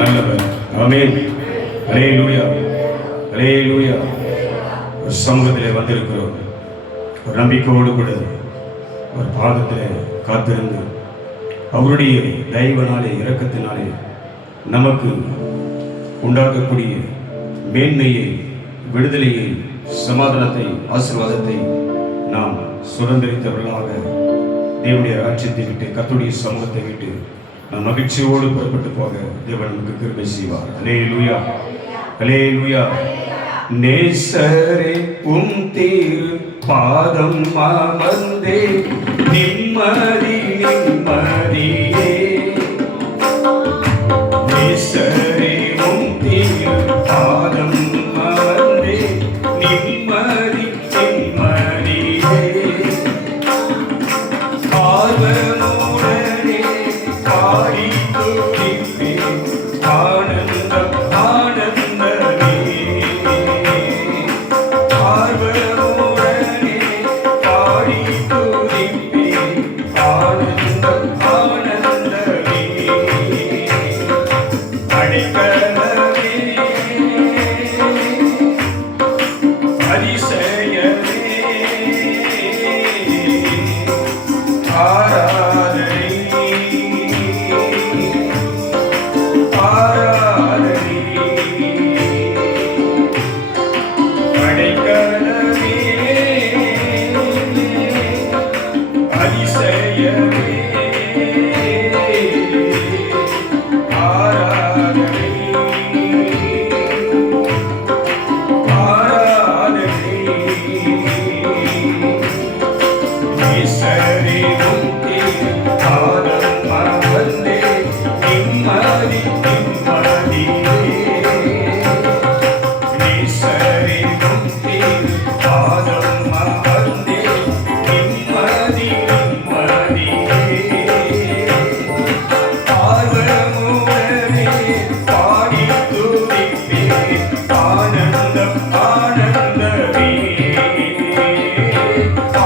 நல்லவர். ஆமென். அல்லேலூயா, அல்லேலூயா. ஒரு சமூகத்திலே வந்திருக்கிறோம். ஒரு நம்பிக்கையோடு கூட ஒரு பாதத்தில் காத்திருந்து அவருடைய தயவினாலே இரக்கத்தினாலே நமக்கு உண்டாக்கக்கூடிய மேன்மையை, விடுதலையை, சமாதானத்தை, ஆசீர்வாதத்தை நாம் சுதந்திரித்தவர்களாக தேவனுடைய ராஜ்யத்தை விட்டு, கர்த்தருடைய சமூகத்தை விட்டு நாம் மகிழ்ச்சியோடு புறப்பட்டு போக தேவன் நமக்கு கிருபை செய்வார். அல்லேலூயா, அல்லேலூயா. நேசரே உம் திரு பாதம் அமர்ந்தே நிம்மதி நிம்மதியே. நேசரே உம் திரு பாதம் அமர்ந்தே நிம்மதி நிம்மதியே. ஆர்வமுடனே பாடி துதிப்பேன் ஆனந்தம் ஆனந்தமே. ஆர்வமுடனே பாடி துதிப்பேன் ஆனந்தம் ஆனந்தமே. அடைக்கலமே அதிசயமே ஆராதனை ஆராதனை. அடைக்கலமே அதிசயமே ஆராதனை ஆராதனை. நேசரே உம் திரு பாதம் அமர்ந்தே நிம்மதி நிம்மதியே. நேசரே உம் திரு பாதம் அமர்ந்தே நிம்மதி நிம்மதியே. ஆர்வமுடனே பாடி துதிப்பேன் ஆனந்தம் ஆனந்தமே.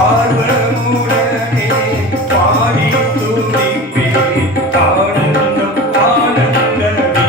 ஆர்வமுடனே பாடி துதிப்பேன் ஆனந்தம் ஆனந்தமே.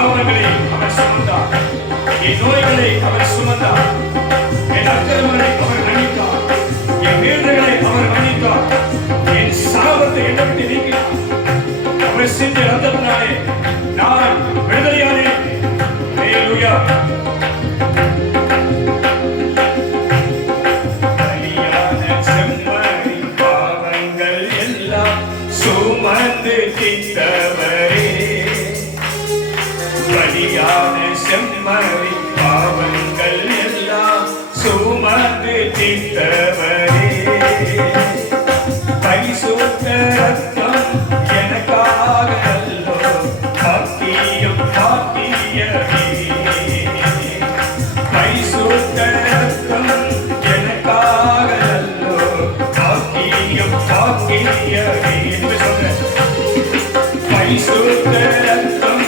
பாவங்களை அவர் சுமந்தார், என் நோய்களை அவர் சுமந்தார், என் அக்கிரமங்களை அவர் மன்னித்தார், என் மீறுதல்களை அவர் மன்னித்தார், என் சாபத்தை என்னை விட்டு நீக்கினார். அவர் சிந்திய ரத்தத்தினாலே நான் விடுதலையானேன். அல்லேலூயா. பலியான செம்மறி பாவங்கள் எல்லாம் சுமந்து தீர்த்தவரே, பலியான செம்மறி பாவங்கள் எல்லாம் சுமந்து தீர்த்தவரே, பரிசுத்த ரத்தம் எனக்காக அல்லோ பாக்கியம் பாக்கியமே, பரிசுத்த ரத்தம் எனக்காக அல்லோ பாக்கியம் பாக்கியமே என்று சொல்ற, பரிசுத்த ரத்தம்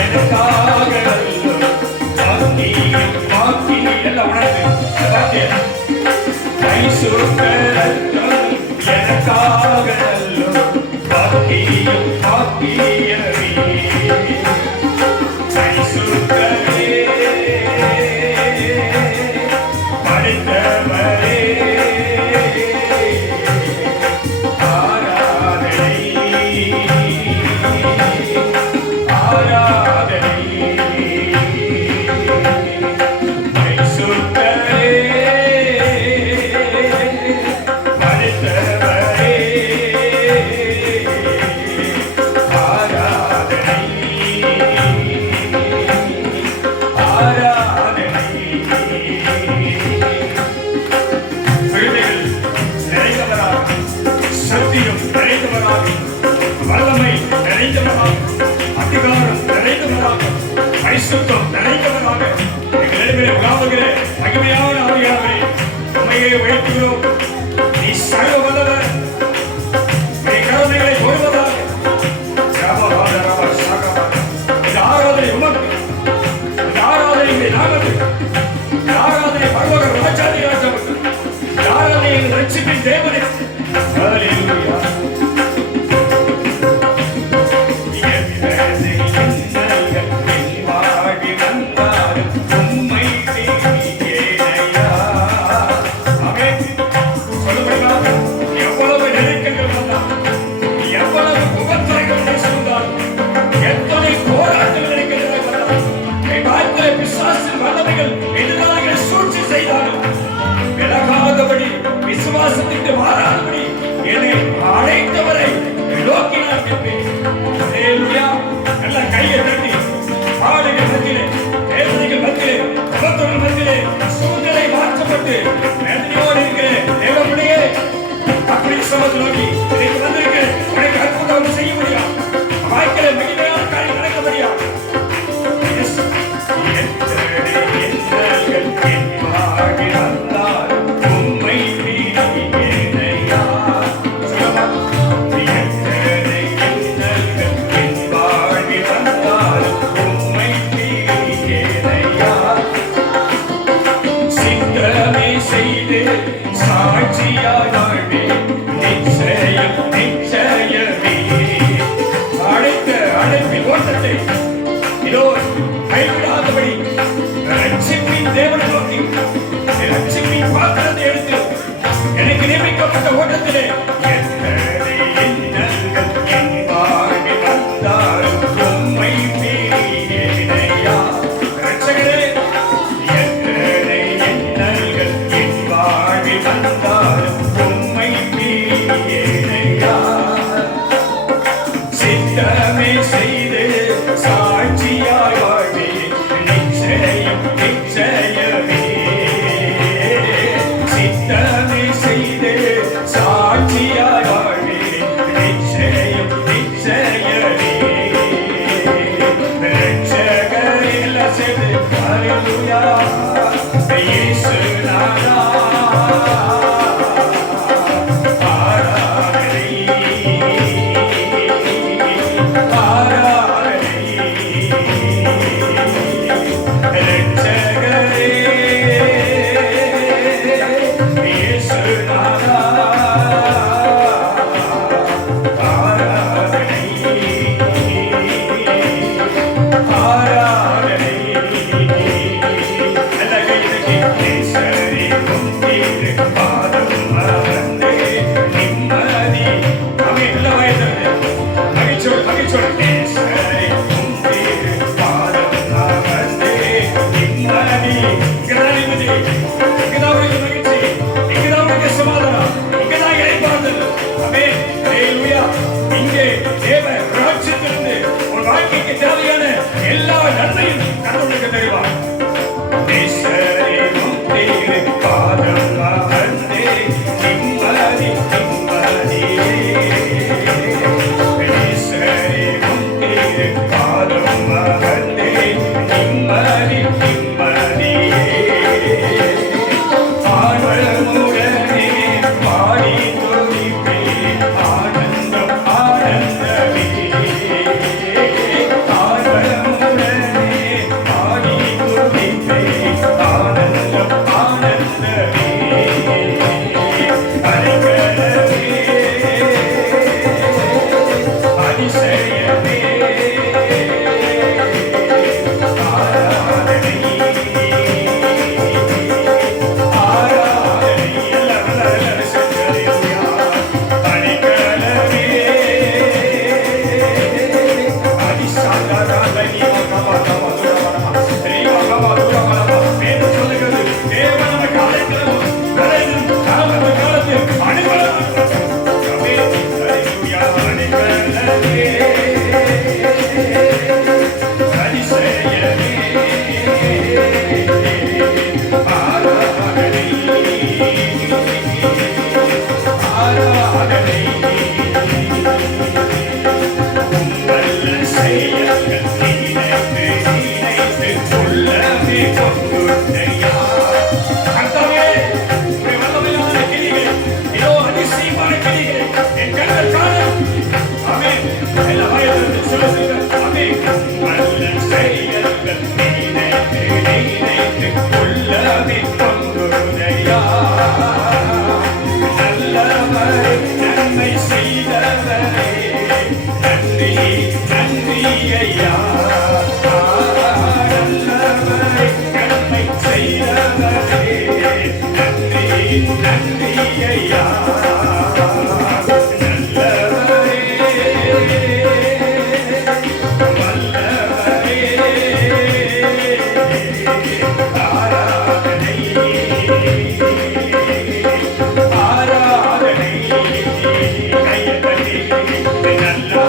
எனக்காக அல்லோ பாக்கியம் பாக்கியம் எல்லாம் உணர்ந்து பரிசுத்த ரத்தம் எனக்காக அல்லோ பாக்கியம் பாக்கியமே, பரிசுத்தரே படைத்தவரே ஆராதனை ஆராதனை, பரிசுத்தரே படைத்தவரே ஆராதனை ஆராதனை. விடுதல் நிறைந்தவராக, சத்தியம் நிறைந்தவராக, வல்லமை நிறைந்தவராக, அதிகாரம் நிறைந்தவராக, பரிசுத்தம் நிறைந்தவராக எங்களிடமே உலாவுகிற மகிமையான ஆவியானவரே, உம்மையே உயர்த்துகிறோம். நீ சர்வ வல்லவர், நீ கருணைகளை பொறுவதாக இந்த ஆராதனை உமக்கு, இந்த ஆராதனை இந்த நாமத்துக்கு, இந்த ஆராதனை பரலோக ராஜாதி ராஜாவுக்கு, இந்த ஆராதனை எங்கள் ரட்சிப்பின் தேவனுக்கு. ஹல்லேலூயா. எத்தனை இன்னல்கள் என் வாழ்வில் வந்தாலும் உம்மை தேடினேனையா. ஆமென். சொல்லுங்களா, எவ்வளவு நெருக்கங்கள் வந்தாலும், எவ்வளவு உபத்திரங்கள் சூழ்ந்தாலும், எத்தனை போராட்டங்கள் இருக்கிறது வந்தாலும், என் வாழ்க்கையில பிசாசின் வல்லமைகள் எதிராளிகள் சூழ்ச்சி செய்தாலும் விலகாதபடி, விசுவாசத்திற்கு மாறாதபடி என்னை அழைத்தவரை நோக்கி நான் நிற்பேன். அல்லேலூயா. நல்ல கையை தட்டி பாடுகள் மத்தியிலே, வேதனைகள் மத்தியிலே, உபத்திரங்கள் மத்தியிலே சூழ்நிலை மாற்றப்பட்டு வேதனையோடு இருக்கிற தேவனுடைய அப்படி சமத்தை நோக்கி இன்னைக்கு வந்திருக்க உனக்கு அற்புதம் செய்ய முடியும், வாழ்க்கையில மிகுதியான காரியம் நடக்க முடியும். சாட்சியாய் வாழ்வே நிச்சயம் நிச்சயமே. அழைத்த அழைப்பின் ஓட்டத்தை இதோ கைவிடாதபடி ரட்சிப்பின் தேவனை நோக்கி ரட்சிப்பின் பாத்திரத்தை எடுத்து எனக்கு நியமிக்கப்பட்ட ஓட்டத்திலே எத்தனை இன்னல்கள் என் வாழ்வில் வந்தாலும் உம்மை மீறினேனையா. ரட்சகரே, எத்தனை இன்னல்கள் என் வாழ்வில் வந்தாலும் உம்மை மீறினேனையா. சித்தமே செய்து சாட்சியாய் வாழ்வே நிச்சயம் நிச்சயமே. சித்தமே செய்து சாட்சியாய் வாழ்வே நிச்சயம் நிச்சயமே. ரட்சகர் எல்லாம் சேர்ந்து ஹல்லேலூயா. இயேசு நாதா ஆராதனை ஆராதனை சொல்லு. நேசரே உம் திருப்பாதம் அமர்ந்தே நிம்மதி. இங்கதான் நிம்மதி, இங்கதான் உனக்கு மகிழ்ச்சி, இங்கதான் உனக்கு சமாதானம், இங்கதான் இறைப்பாறுதல். ஆமென். ஹல்லேலூயா. இங்கே தேவ ராஜ்யத்திலிருந்து உன் வாழ்க்கைக்கு தேவையான எல்லா நன்மையும் கடவுளுக்கு தருவார். நேசரே உம் திருப்பாதம் அமர்ந்தே நிம்மதி நிம்மதி. நேசரே உம் திருப்பாதம் அமர்ந்தே நிம்மதி நிம்மதி. ஆழ்வமுடனே பாடி துதிப்பேன் ஆனந்தம் ஆனந்தமே. ஆழ்வமுடனே பாடி துதிப்பேன் ஆனந்தம் ஆனந்தமே. அலைக்கடலே அதிசயமே ஆராதனை ஆராதனை. எல்லாரும் செஞ்சலையா. அலைக்கடலே அதிசயராதனி மகமதமதுரமனமா ஸ்ரீமகமதுரமனமா. வேதம் சொல்லுகிறது, தேவன் நமக்கு அழைக்கிறோம் கலையும் காலத்து காலத்தில் அனுகூலமாக. ஆமென். ஹல்லேலூயா. அலைக்கடலே அதிசயமே ஆராதனை ஆராதனை. உங்கள் செயல்கள் நினைத்து நினைத்து உள்ளமே கொண்டுடையா. கர்த்தாவே, உம்முடைய வல்லமையான கிரிகள், இதோ அதிசயமான கிரிகள் என் கண்கள் காணும். ஆமென். எல்லா வாயிலிருந்து சொல்லுங்கள். ஆமென். உங்கள் செயல்கள் நினைத்து நினைத்து உள்ளமே கொண்டுடையா. நல்லவரே, நன்மை செய்தவரே, நன்றி நன்றி ஐயா. நல்லவரே, நன்மை செய்தவரே, நன்றி நன்றி ஐயா. நல்லவரே வல்லவரே ஆராதனை ஆராதனை. கையை தட்டி நல்லா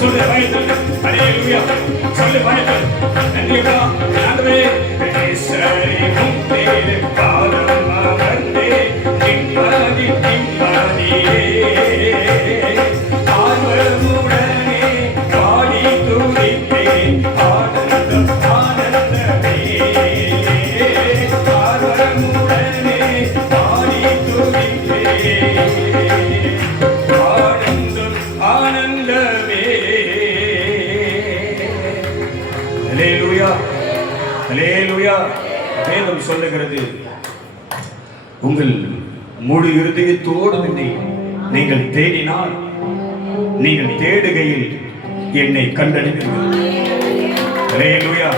சொல்ற வாயத்தில் ஹல்லேலூயா சொல்லு வாயத்தில். நன்றியப்பா ஆண்டவரே. நேசரே உம் திருப்பாதம் அமர்ந்தே நிம்மதி நிம்மதியே. ஆர்வமுடனே பாடி துதிப்பேன் ஆனந்தம் ஆனந்தமே. ஆர்வமுடனே பாடி துதிப்பேன் ஆனந்தம் ஆனந்தமே. ஹல்லேலூயா ஹல்லேலூயா. வேதம் சொல்லுகிறது, உங்கள் முழு இருதயத்தோடு நீங்கள் தேடினால் நீங்கள் தேடுகையில் என்னை கண்டடைவீர்கள். ஹல்லேலூயா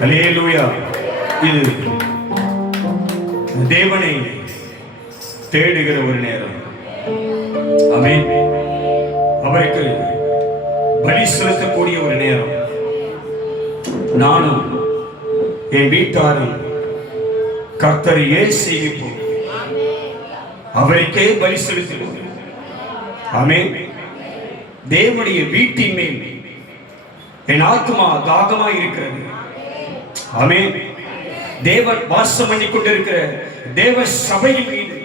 ஹல்லேலூயா. இது தேவனை தேடுகிற ஒரு நேரம். ஆமென். அவருக்கு பலி செலுத்தக்கூடிய ஒரு நேரம். நானும் என் வீட்டாரும் கர்த்தரையே சேவிப்போம், அவருக்கே பலி செலுத்துவோம். ஆமென். தேவனுடைய வீட்டின் மேல் என் ஆத்மா தாகமாய் இருக்கிறது. ஆமென். தேவன் வாசம் பண்ணி கொண்டிருக்கிற தேவ சபையின் மீது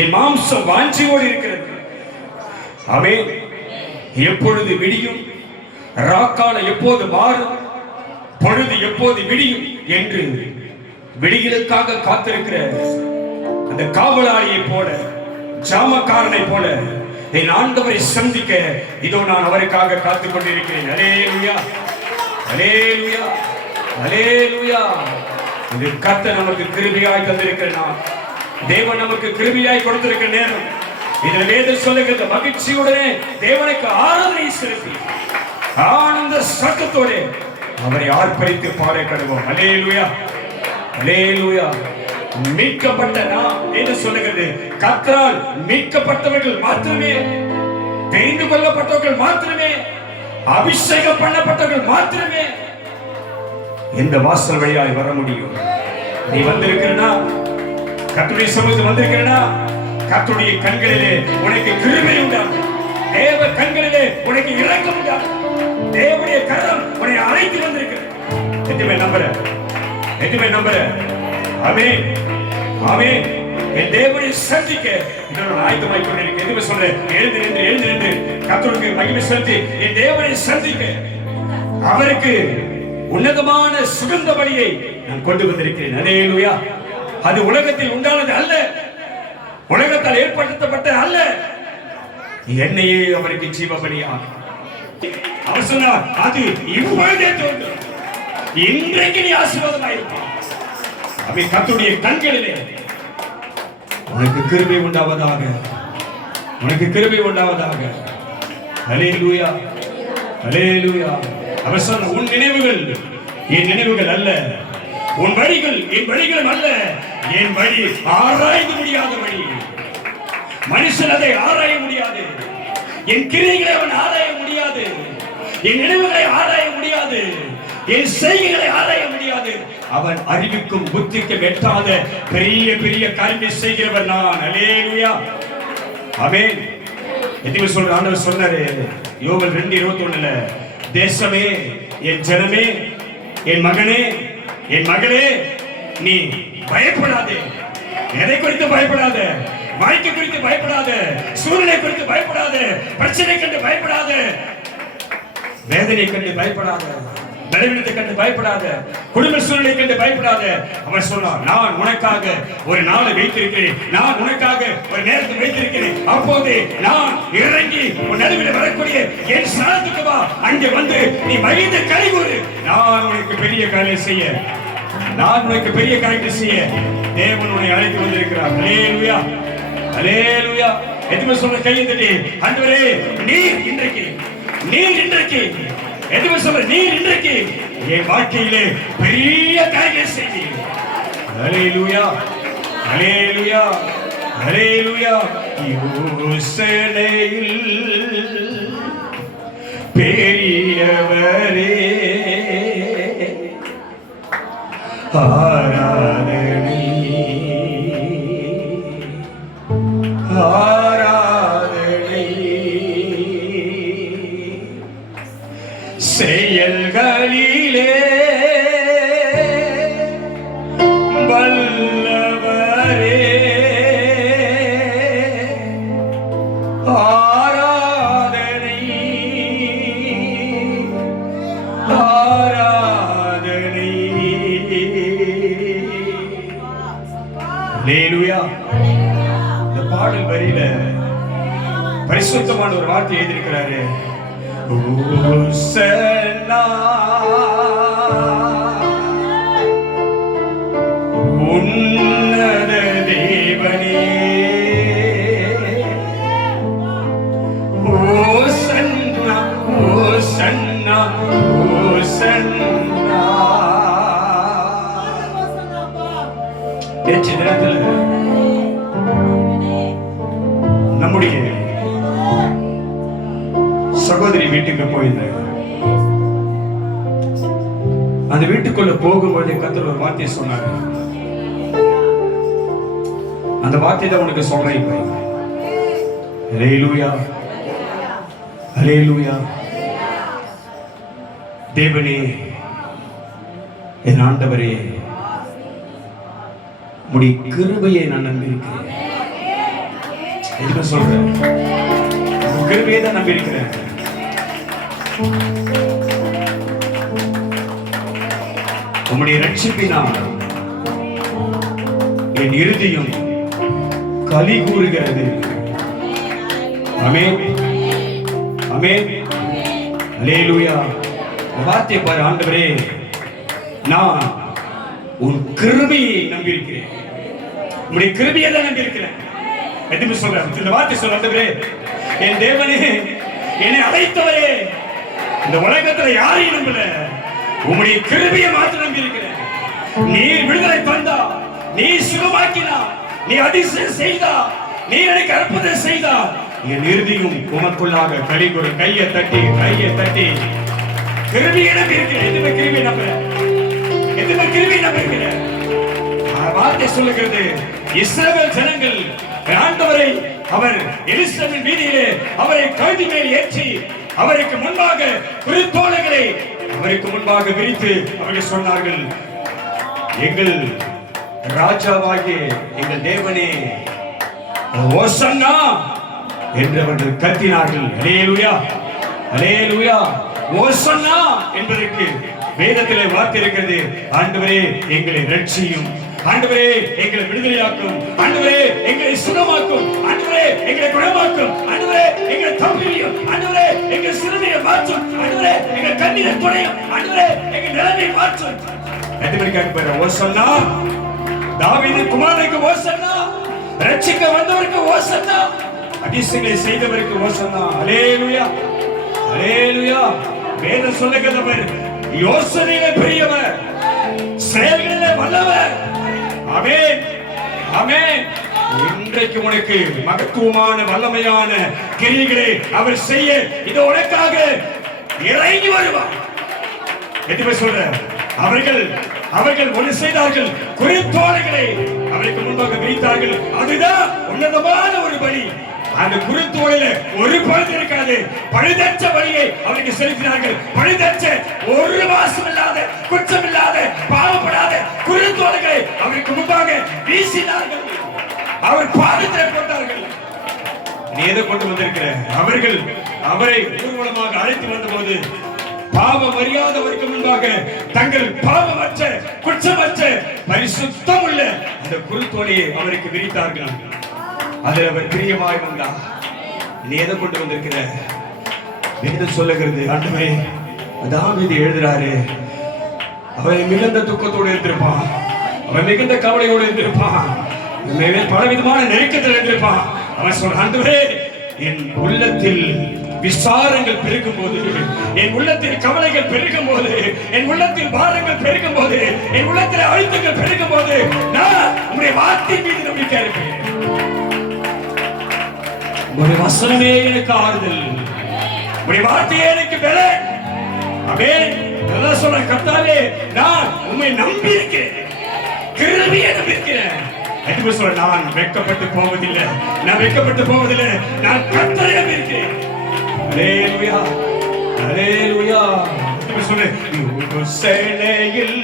என் மாம்சம் வாஞ்சியோடு இருக்கிறது. ஆமென். எப்பொழுது விடியும், ராக்கால எப்போது மாறும், பொழுது எப்போது விடியும் என்று விடிகளுக்காக காத்திருக்கிற அந்த காவலாளியை போல, ஜாமக்காரனை போல என் ஆண்டவரை சந்திக்க இதோ நான் அவருக்காக காத்துக் கொண்டிருக்கிறேன். அல்லேலூயா, அல்லேலூயா, அல்லேலூயா. இது கர்த்தர் நமக்கு கிருபையாய் தந்திருக்கிற நாள். தேவன் நமக்கு கிருபையாய் கொடுத்திருக்கிற நேரம். இதில் வேதம் சொல்லுகிறது, மகிழ்ச்சியுடனே தேவனுக்கு ஆராதனை செலுத்தி ஆனந்த சத்தத்தோடு அவரை ஆர்ப்பரித்து பாட கடவோம். அல்லேலூயா, அல்லேலூயா. மீட்கப்பட்ட நாம் என்று சொல்லுகிறது, கர்த்தரால் மீட்கப்பட்டவர்கள் மாத்திரமே, தெரிந்து கொள்ளப்பட்டவர்கள் மாத்திரமே, அபிஷேகம் பண்ணப்பட்டவர்கள் மாத்திரமே இந்த வாசல் வழியாய் வர முடியும். நீ வந்திருக்கிறனா, கர்த்தருடைய சமூகத்தில் வந்திருக்கிறனா, கர்த்தருடைய கண்களிலே உனக்கு கிருபை உண்டாகும். தேவ கண்களிலே உனக்கு இரக்கம் உண்டாகும். தேவனுடைய கரம் உன்னை அழைத்து வந்திருக்கிறது. எதுவுமே நம்புற, எதுவுமே நம்புற. ஆமென், ஆமென். என் தேவனை சந்திக்க இன்னொரு ஆயத்தமாய் கொண்டிருக்க. எதுவுமே சொல்ற, எழுந்து நின்று, எழுந்து நின்று கர்த்தருக்கு மகிமை செலுத்தி என் தேவனை சந்திக்க அவருக்கு உன்னதமான சுகந்த பலியை நான் கொண்டு வந்திருக்கிறேன். அல்லேலூயா. அது உலகத்தில் உண்டானது அல்ல, உலகத்தால் ஏற்படுத்தப்பட்ட அல்ல, என்னையே அவருக்கு ஜீவ பலியாக அவர் சொன்னார். அது இப்பொழுதே தோன்றும், இன்றைக்கு நீ ஆசீர்வாதமாயிருப்பாய். அவை கர்த்தருடைய கண்களிலே உனக்கு கிருபை உண்டாவதாக, உனக்கு கிருபை உண்டாவதாக. அல்லேலூயா, அல்லேலூயா. அவர் சொன்ன, உன் நினைவுகள் என் நினைவுகள் அல்ல, உன் வழிகள் என் வழிகளும் அல்ல. என் வழி ஆராய்ந்து முடியாத வழி, மனுஷன் அதை ஆராய முடியாது. என் கிரியைகளை அவன் ஆராய முடியாது, என் நினைவுகளை ஆராய முடியாது, என் செய்கைகளை ஆராய முடியாது. அவன் அறிவுக்கும் புத்திக்கும் எட்டாத பெரிய பெரிய காரியத்தை செய்கிறவர் நான். அல்லேலூயா, ஆமென். எதுவும் சொல்ற ஆண்டவர் சொன்னாரு யோவேல் 2:21, தேசமே, என் ஜனமே, என் மகனே, என் மகளே, நீ பயப்படாதே. எதை குறித்து பயப்படாத, வாழ்க்கை குறித்து பயப்படாத, சூழ்நிலை குறித்து பயப்படாத, பிரச்சனை கண்டு பயப்படாத, வேதனை கண்டு பயப்படாத, பலவீனத்தை கண்டு பயப்படாத, குடும்ப சூழ்நிலை கண்டு பயப்படாத. அவர் சொன்னார், நான் உனக்காக ஒரு நாளை வைத்திருக்கிறேன், நான் உனக்காக ஒரு நேரத்தை வைத்திருக்கிறேன். அப்போது நான் இறங்கி உன் நடுவில் வரக்கூடிய என் ஸ்தானத்துக்கு வா, அங்கே வந்து நீ மகிழ்ந்து கைகூறு. நான் உனக்கு பெரிய காரியம் செய்ய, நான் உனக்கு பெரிய காரியம் செய்ய தேவன் உன்னை அழைத்து வந்திருக்கிறார். அல்லேலூயா, அல்லேலூயா. எதுவுமே சொல்ற கையை தட்டி, ஆண்டவரே நீர் இன்றைக்கு, நீர் இன்றைக்கு, எதுவுமே சொல்ற நீர் இன்றைக்கு என் வாழ்க்கையிலே பெரிய காரியம் செய்வீர். அல்லேலூயா, அல்லேலூயா, அல்லேலூயா. யோசனையில் பெரியவரே, ஆராதனை, ஆராதனை, செயல்களிலே வல்லவரே, ஆராதனை, ஆராதனை. அல்லேலூயா. இந்த பாடல் வரியில பரிசுத்தமான ஒரு வார்த்தை எழுதியிருக்கிறாரு. ஓசன்னா உன்னத தேவனே, ஓசன்னா, ஓசன்னா, ஓசன்னா. நேற்று தினத்தில் நம்முடைய சகோதரி வீட்டுக்கு போயிருந்தேன். அந்த வீட்டுக்குள்ள போகும்போது கர்த்தர் ஒரு வார்த்தையை சொன்னார். அந்த வார்த்தை தான் உனக்கு சொல்றேன் இப்ப. அல்லேலூயா, அல்லேலூயா. தேவனே, என் ஆண்டவரே, உம்முடைய கிருபையை நான் நம்பியிருக்கிறேன். என்ன சொல்றேன்? கிருபையை தான் நம்பியிருக்கிறேன். உம்முடைய ரட்சிப்பினால் என் இருதயம் களி கூறுகிறது. ஆமென், ஆமென், அல்லேலூயா. வார்த்தை பாரு, ஆண்டவரே, நான் உன் கிருபையை நம்பியிருக்கிறேன். உன்னுடைய கிருபையை தான் நம்பியிருக்கிறேன். எதுவும் சொல்றேன், இந்த வார்த்தை சொல்ல, ஆண்டவரே, என் தேவனே, என்னை அழைத்தவரே, இந்த உலகத்துல யாரையும் நம்பல, உம்முடைய கிருபையை மாற்ற நம்பியிருக்கிறேன். நீ விடுதலை தந்தா, நீ சுகமாக்கினா, நீ அதிசயம் செய்தா, நீ எனக்கு அற்புதம் செய்தா, என் இறுதியும் உமக்குள்ளாக களிகூற. கையை தட்டி கிருபையை நம்பியிருக்கிறேன். எதுவுமே கிருபையை நம்புறேன், எதுவுமே கிருபையை நம்பியிருக்கிறேன். வார்த்தை சொல்லுகிறது, இஸ்ரவேல் ஜனங்கள் ஆண்டவரை, அவர் எலிசபெத் வீதியிலே அவரை கழுதி மேல் ஏற்றி அவருக்கு முன்பாக குருத்தோலைகளை அவருக்கு முன்பாக விரித்து அவர்கள் சொன்னார்கள், எங்கள் ராஜாவாகிய எங்கள் தேவனே ஓசன்னா என்று அவர்கள் கத்தினார்கள். அல்லேலூயா, அல்லேலூயா. ஓசன்னா என்பதற்கு வேதத்திலே வார்த்தை இருக்கிறது, ஆண்டவரே எங்களை ரட்சியும், ஆண்டவரே எங்களை விடுதலையாக்கும், ஆண்டவரே எங்களை சுகமாக்கும், ஆண்டவரே எங்களை குணமாக்கும், ஆண்டவரே எங்களை தப்பியும், ஆண்டவரே எங்கள் சிறுமையை மாற்றும், ஆண்டவரே எங்கள் கண்ணீரை துடையும், ஆண்டவரே எங்கள் நிலைமை மாற்றும். எதுவரைக்காக பேர் ஓசன்னா? தாவீது குமாரனுக்கு ஓசன்னா, ரட்சிக்க வந்தவருக்கு ஓசன்னா, அதிசயங்களை செய்தவருக்கு ஓசன்னா. அல்லேலூயா, அல்லேலூயா. வேதம் சொல்லுகிறவர் யோசனையிலே பெரியவர், செயல்களிலே வல்லவர். ஆமென், ஆமென். இன்றைக்கு உனக்கு மகத்துவமான வல்லமையான கிரியைகளை அவர் செய்ய இது உனக்காக இறங்கி வருவார். எதுவே சொல்ற, அவர்கள் ஒன்று செய்தார்கள், குருத்தோலைகளை அவருக்கு முன்பாக விரித்தார்கள். அதுதான் உன்னதமான ஒரு பலி. அந்த குருத்தோலையில ஒரு பழுது இருக்காது. பழுதற்ற பலியை அவருக்கு செலுத்தினார்கள். பழுதற்ற, ஒரு மாசம் இல்லாத, குற்றம் இல்லாத, பாவப்படாத குருத்தோலைகளை அவருக்கு முன்பாக வீசினார்கள். அவர் பாதத்தில் போட்டார்கள். நீ எதை கொண்டு வந்திருக்கிற? அவர்கள் அவரை ஊர்வலமாக அழைத்து வந்தபோது பாவம் அறியாதவருக்கு முன்பாக தங்கள் பாவமற்ற, குற்றமற்ற, பரிசுத்தம் உள்ள அந்த குருத்தோலையை அவருக்கு விரித்தார்கள். அதில் அவர் பிரியமாய் வந்தார். நீ எதை கொண்டு வந்திருக்கிற? வேதம் சொல்லுகிறது, ஆண்டவரே, தாவீது எழுதுறாரு, அவன் மிகுந்த துக்கத்தோடு இருந்திருப்பான், அவன் மிகுந்த கவலையோடு இருந்திருப்பான், பலவிதமான நெருக்கத்தில் இருந்திருப்பான். அவன் சொல்ற, ஆண்டவரே, என் உள்ளத்தில் விசாரங்கள் பெருகும் போது, என் உள்ளத்தில் கவலைகள் பெருகும் போது, என் உள்ளத்தில் பாரங்கள் பெருகும் போது, என் உள்ளத்தில் அழுத்தங்கள் பெருகும் போது, நான் உம்முடைய வார்த்தை மீது நம்பிக்கை இருப்பேன். உம்முடைய வசனமே எனக்கு ஆறுதல், உம்முடைய வார்த்தையே எனக்கு பலன். ஆமென். அதான் சொல்ற, கர்த்தாவே, நான் உம்மை நம்பி இருக்கிறேன், கிருபையை நம்பி இருக்கிறேன். எதுக்கு சொல்ற, நான் வெட்கப்பட்டு போவதில்லை, நான் வெட்கப்பட்டு போவதில்லை, நான் கர்த்தரை நம்பி இருக்கிறேன். அல்லேலூயா, அல்லேலூயா. சொல்ல, யோசனையில்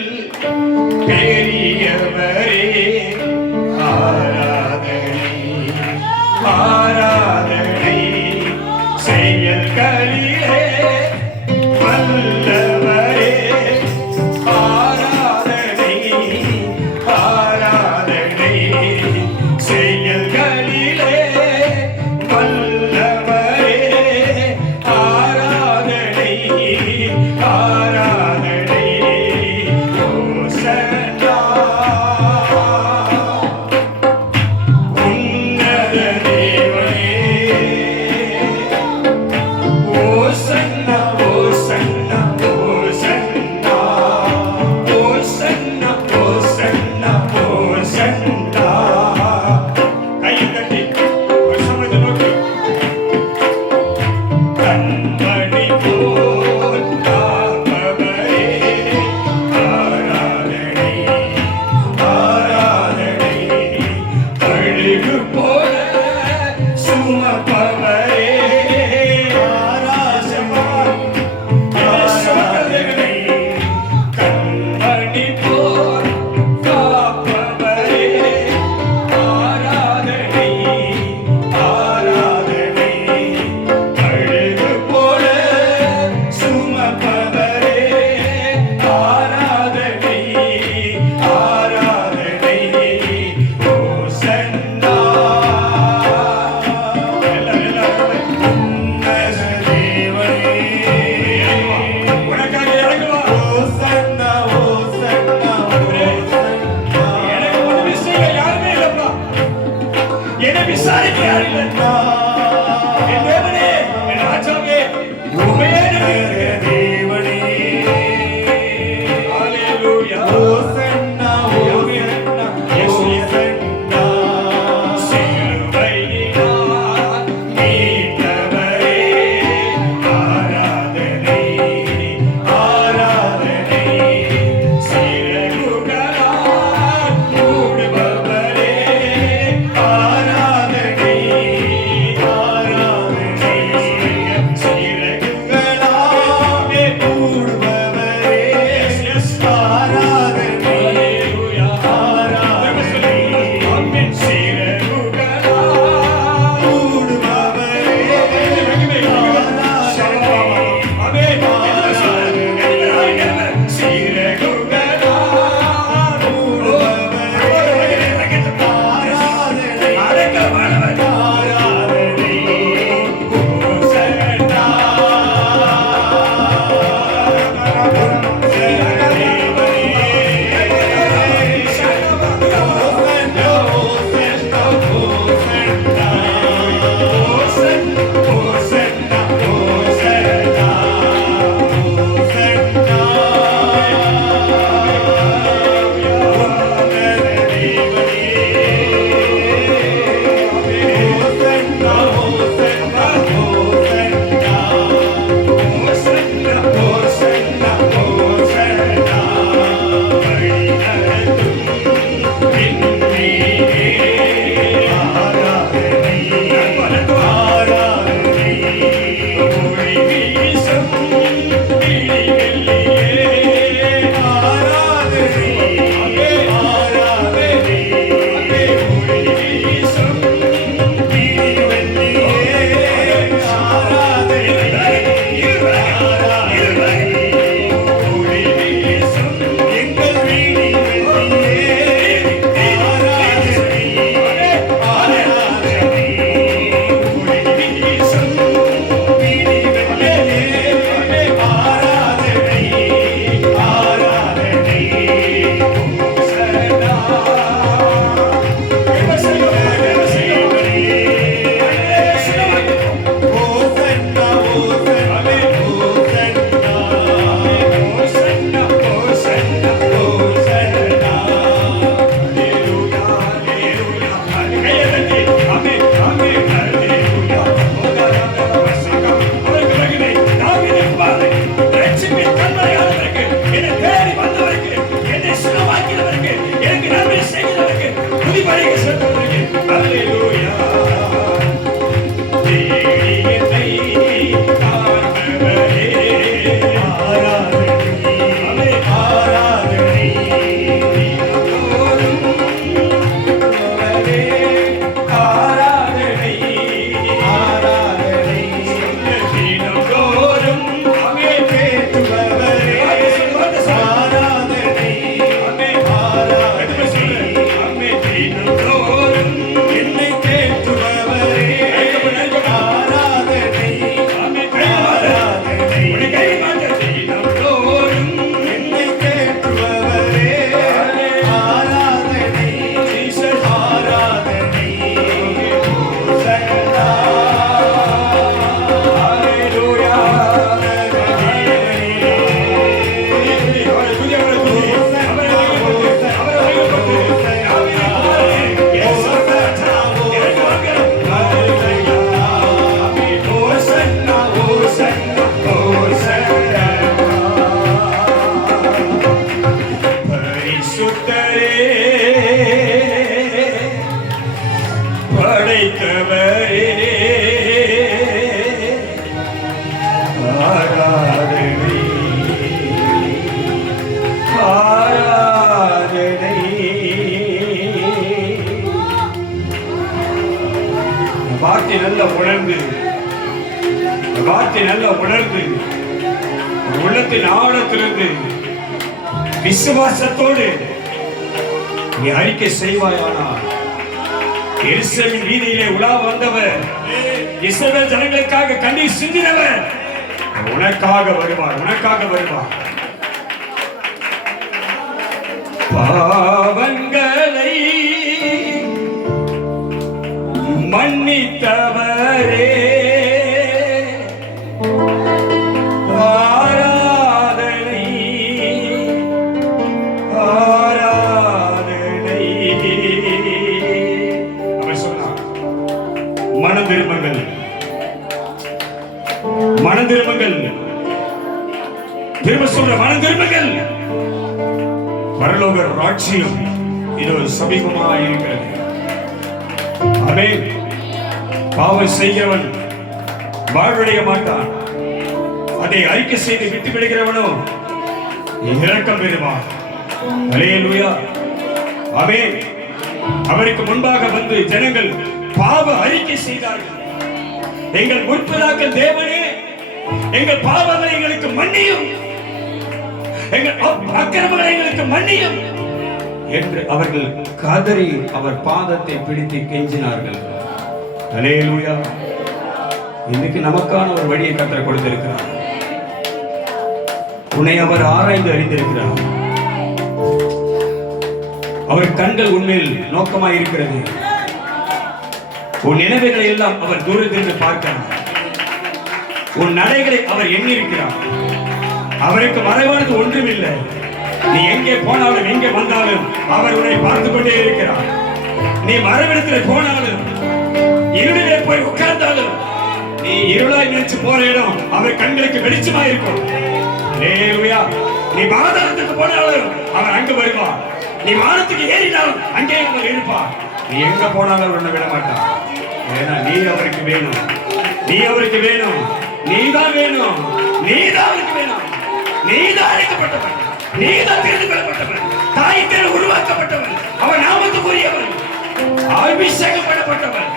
பெரியவரே, ஆராதனை, ஆராதனை, செயல்களிலே வல்லவரே, ஆராதனை, ஆராதனை, செயல்களிலே வல்லவரே, ஆராதனை, ஆராதனை, ஓசன்னா. ஆராதனை ஆராதனை ஓசன்னா உனக்காக இறங்குவா எனக்கு ஒரு விஷயம் யாருமே இல்லப்பா என்னை விசாரிக்க யாரும் இல்லைப்பா என் தேவனே என் ராஜாவே உண்மையே தேவனே ஹalleluya ஓசன்னா ஓசன்னா ஓசன்னா சிலுவையினா மீட்டவரே ஆராதனை ஆராதனை சிலுவைகளால் மூடுபவரே ஆராதனை ஆராதனை சிலுவைகளாலே மூடுபவரே ஆராதனை ஆராதனை ஆமென் சிலுவைகளால் மூடுபவரே வார்த்தை நல்லா உணர்ந்து வார்த்தை நல்லா உணர்ந்து உள்ளத்தின் ஆழத்திலிருந்து விசுவாசத்தோடு நீ அறிக்கை செய்வாயானால் எருசலேமின் வீதியிலே உலா வந்தவர், இஸ்ரவேல் ஜனங்களுக்காக கண்ணீர் சிந்தினவர் உனக்காக வருவார், உனக்காக வருவார். பாவங்களை மன்னித்தவரே ஆராதனை, ஆராதனை. அவர் சொன்னார், மனம் திரும்புங்கள், மனம் திரும்புங்கள். திரும்ப சொல்ற, மனம் திரும்புங்கள். பரலோக ராஜ்யம் இது ஒரு சமீபமாக இருக்கிறது. ஆமென். பாவம் செய்கிறவன் வாழ்வடைய மாட்டான். அதை அறிக்கை செய்து விட்டு விடுகிறவனோ இரக்கம் பெறுவான். அல்லேலூயா. ஆமென். அவருக்கு முன்பாக வந்து ஜனங்கள் பாவ அறிக்கை செய்தார்கள். எங்கள் முற்பிதாக்கள் தேவனே, எங்கள் பாவங்களை எங்களுக்கு மன்னியும், எங்கள் அக்கிரமங்களை எங்களுக்கு மன்னியும் என்று அவர்கள் கதறி அவர் பாதத்தை பிடித்து கெஞ்சினார்கள். அல்லேலூயா. இன்னைக்கு நமக்கான ஒரு வழியை கர்த்தர் கொடுத்திருக்கிறார். உன்னை அவர் ஆராய்ந்து அறிந்திருக்கிறார். அவர் கண்கள் உன்மேல் நோக்கமாய் இருக்கிறது. உன் நினைவுகளை எல்லாம் அவர் தூரத்திலிருந்து பார்க்கிறார். உன் நடைகளை அவர் எண்ணி இருக்கிறார். அவருக்கு மறைவானது ஒன்றுமில்லை. நீ எங்கே போனாலும் எங்கே வந்தாலும் அவர் உன்னை பார்த்து கொண்டே இருக்கிறார். நீ மறைவிடத்தில் போனாலும் இருளிலே போய் உட்கார்ந்தாலும் நீ இருளாய் நினைச்சு போற இடம் அவர் கண்களுக்கு வெளிச்சமா இருக்கும். அல்லேலூயா. நீ பாதாளத்துக்கு போனாலும் அவர் அங்கு வருவார். நீ வானத்துக்கு ஏறினாலும் அங்கே அவர் இருப்பார். நீ எங்க போனாலும் அவர் உன்னை விட மாட்டார். ஏன்னா நீ அவருக்கு வேணும், நீ அவருக்கு வேணும், நீதான் வேணும், நீதான் அவருக்கு வேணும். நீதான் அழைக்கப்பட்டவன், நீதான் தெரிந்து கொள்ளப்பட்டவன், தாய் பேர் உருவாக்கப்பட்டவன், அவன் நாமத்துக்குரியவன், அபிஷேகம் பண்ணப்பட்டவன்,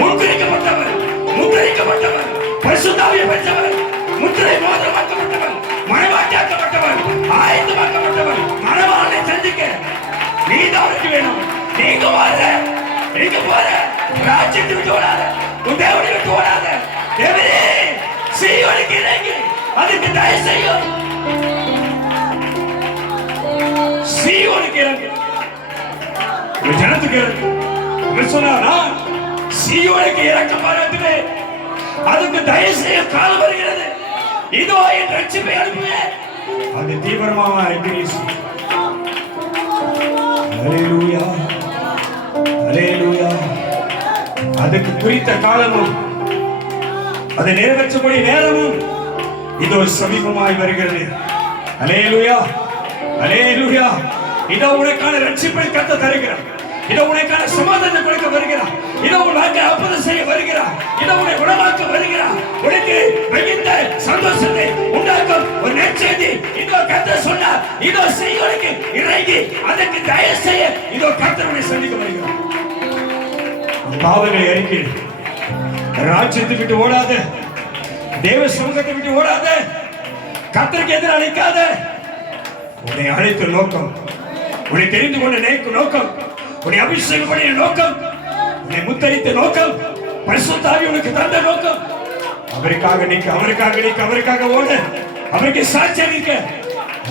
முத்திரிக்கப்பட்டவன், முத்திரிக்கப்பட்டவன், பரிசுத்தாவியை பெற்றவன், முத்திரை மோதிரமாக்கப்பட்டவன், மனவாட்டியாக்கப்பட்டவன், ஆயத்தமாக்கப்பட்டவன், மனவாளனை சந்திக்க நீதான் அவருக்கு வேணும். நீங்க வாழ, நீங்க போற ராஜ்யத்தை விட்டு ஓடாத, உன் தேவனை விட்டு ஓடாத. தேவனே சீயோனுக்கு இறங்கி அதுக்கு தயவு செய்யும். சீயோனுக்கு இறங்கு, உன் ஜனத்துக்கு இறங்கு. சொன்னா சீயோனுக்கு இறக்க பாராட்டுவே, அதுக்கு தயவு செய்ய காலம் வருகிறது. இதோ என் ரட்சிப்பை அனுப்புவேன். அது தீவிரமாக அறிக்கை. அல்லேலூயா, அல்லேலூயா. அதுக்கு குறித்த காலமும் அதை நிறைவேற்றக்கூடிய நேரமும் இதோ சமீபமாய் வருகிறது. அல்லேலூயா, அல்லேலூயா. இதோ உனக்கான ரட்சிப்பை கர்த்தர் தருகிறார். இதோ உனக்கான சமாதானம் கொடுக்க வருகிறார். இதோ உன் வாழ்க்கை அற்புதம் செய்ய வருகிறார். இதோ உன்னை குணமாக்க வருகிறார். உனக்கு மிகுந்த சந்தோஷத்தை உண்டாக்கும் ஒரு நற்செய்தி இதோ கர்த்தர் சொன்னார். இதோ சீயோனுக்கு இறங்கி அதற்கு தயவு செய்ய இதோ கர்த்தர் உன்னை சந்திக்க வருகிறார். பாவங்களை அறிக்கை, ராஜ்யத்தை விட்டு ஓடாத, தேவ சமூகத்தை விட்டு ஓடாத, கர்த்தருக்கு எதிராக அழைக்காத. உன்னை அழைத்த நோக்கம், உன்னை தெரிந்து கொண்ட நோக்கம், உன்னை அபிஷேகம் பண்ணிய நோக்கம், உன்னை முத்தரித்த நோக்கம், பரிசுத்த ஆவி உனக்கு தந்த நோக்கம். அவருக்காக நிற்க, அவருக்காக நிற்க, அவருக்காக ஓட, அவருக்கு சாட்சியா நிற்க.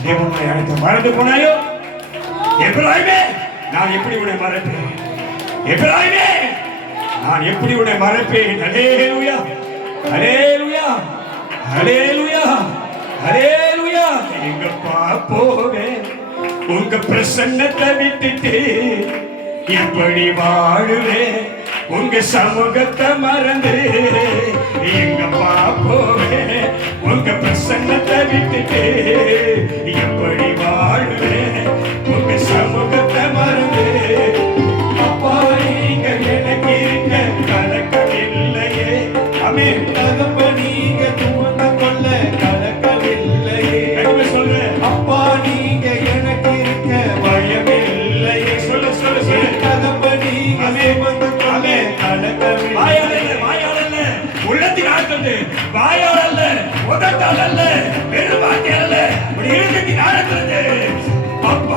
தேவன் உன்னை அழைத்த மறந்து போனாயோ? எபிராயிமே, நான் எப்படி உன்னை மறப்பேன்? எபிராயிமே, நான் எப்படி உன்னை மறப்பேன்? அல்லேலூயா, அல்லேலூயா, அல்லேலூயா, அல்லேலூயா. எங்கப்பா போவேன் உங்க பிரசன்னத்தை விட்டுட்டு, எப்படி வாழுவேன் உங்க சமூகத்தை மறந்து? எங்கப்பா போவேன் உங்க பிரசன்னத்தை விட்டுட்டு, எப்படி வாழுவேன் உங்க சமூகத்தை மறந்து? அப்பா நீங்க எனக்கு இருக்க கலக்கவில்லையே, அமே தகப்ப நீங்க துவங்க கொள்ள கலக்கவில்லையே. சொல்றேன், அப்பா நீங்க எனக்கு இருக்க பயமில்லையே. சொல்லு சொல்லு சொல்லு. தகப்ப நீங்க துவங்க கொள்ள கலக்கவில்லை. வாயாளல்ல, உள்ளத்தின் ஆழ்த்தது வாயாளல்ல, உதட்டால் அல்ல, பெருமாட்டியல்ல, ஒரு இருதயத்தின் ஆழத்திலிருந்து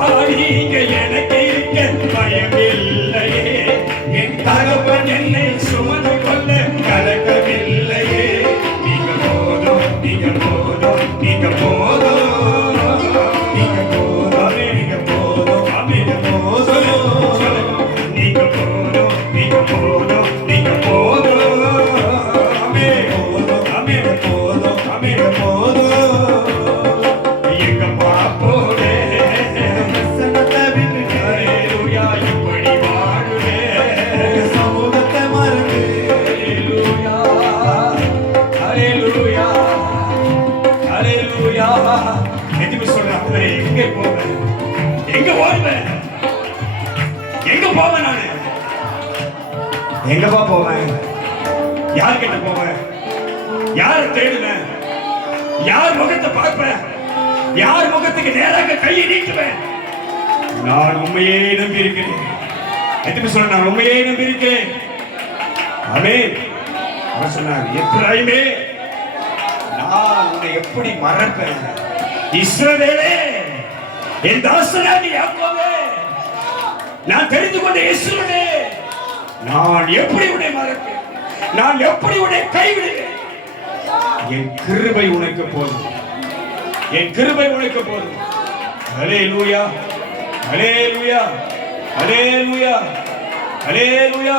அப்பா நீங்க எனக்கு இருக்க பயமில்லையே, என் தகப்பன் என்னை சுமந்து கொள்ள கலக்கவில்லையே. நீங்க போதும், நீங்க போதும், நீங்க போதும், நீங்க போதும், நீங்க போதும், நீங்க போதும், நீங்க போதும், நீங்க போதும், நீங்க போதும், அமீர் போதும், அமீர் போதும். எங்க பாப்போரே வசனத்தை விட்டு ஹalleluya இப்படி வாழுவே, சமூகத்தை மறந்து ஹalleluya ஹalleluya ஹalleluya. எதுக்கு சொல்றாங்க? எங்க போவேன், எங்க ஓடுவேன், எங்க போவேன், நானு எங்கப்பா போவேன், யார்கிட்ட போவேன், யாரை தேடுவேன், யார் முகத்தை பார்ப்பேன், யார் முகத்துக்கு நேராக கையை நீட்டுவேன்? நான் உண்மையே நம்பி இருக்கிறேன். எதுக்கு சொல்ற? நான் உண்மையே நம்பி இருக்கிறேன். ஆமென். அவர் சொன்னார், எப்பிராயிமே நான் உன்னை எப்படி மறப்பேன்? இஸ்ரவேலே என் தாசனாகிய யாக்கோபே நான் தெரிந்து கொண்ட இஸ்ரவேலே நான் எப்படி உன்னை மறப்பேன்? நான் எப்படி உன்னை கைவிடுவேன்? என் கிருபை உனக்கு போதும், என் கிருபை உனக்கு போதும். ஹalleluya ஹalleluya ஹalleluya ஹalleluya.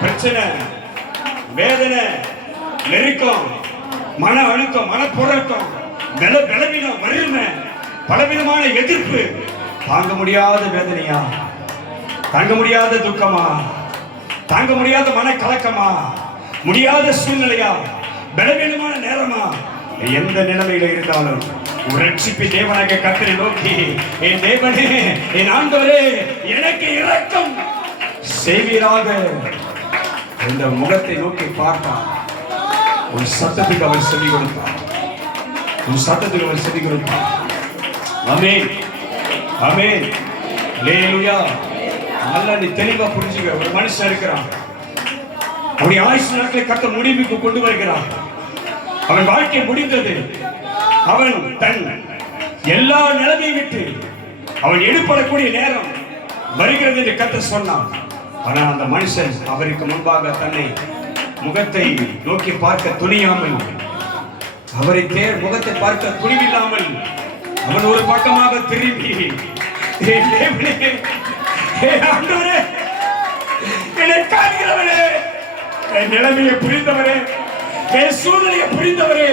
பிரச்சனை, வேதனை, நெருக்கம், மன அழுத்தம், மனப்போராட்டம், பலவீனம், வறுமை, பலவிதமான எதிர்ப்பு, தாங்க முடியாத வேதனையா, தாங்க முடியாத துக்கமா, தாங்க முடியாத மனக்கலக்கமா, முடியாத சூழ்நிலையா, பலவீனமான நேரமா, எந்த நிலைமையில இருந்தாலும் ரட்சிப்பு தேவனாக கர்த்தரை நோக்கி, என் தேவனே, என் ஆண்டவரே, எனக்கு இரக்கம் செய்வீராக இந்த முகத்தை நோக்கி பார்த்தார். உன் சத்தத்துக்கு அவர் செவி கொடுத்தார், உன் சத்தத்துக்கு அவர் செவி கொடுத்தார். ஆமென் ஆமென் ஹalleluya. நல்லா நீ தெளிவா புரிஞ்சுக்க. ஒரு மனுஷன் இருக்கிறான், அவனுடைய ஆயுசு நாட்களை கர்த்தர் முடிவுக்கு கொண்டு வருகிறான். அவன் வாழ்க்கை முடிந்தது. அவன் தன் எல்லா நிலைமையை விட்டு அவன் எடுப்படக்கூடிய நேரம் வருகிறது என்று கர்த்தர் சொன்னான். ஆனால் அந்த மனுஷன் அவருக்கு முன்பாக தன்னை முகத்தை நோக்கி பார்க்க துணியாமல், அவரை முகத்தை பார்க்க துணிவில்லாமல் அவன் ஒரு பக்கமாக திரும்பி, என்னை காண்கிறவரே, என் நிலைமையை புரிந்தவரே, என் சூழ்நிலையை புரிந்தவரே,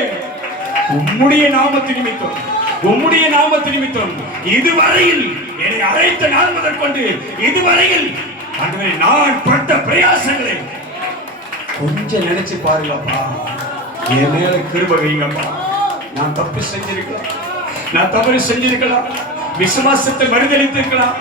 உம்முடைய நாமத்து நிமித்தம், உம்முடைய நாமத்து நிமித்தம் இதுவரையில் என்னை அழைத்த நாள் முதற்கொண்டு இதுவரையில் நான் பட்ட பிரயாசங்களை கொஞ்சம் நினைச்சு பாருங்கப்பா. என் மேல கிருபை வைங்கப்பா. நான் தப்பு செஞ்சிருக்கலாம், நான் தவறு செஞ்சிருக்கலாம், விசுவாசத்தை மறுதளித்திருக்கலாம்,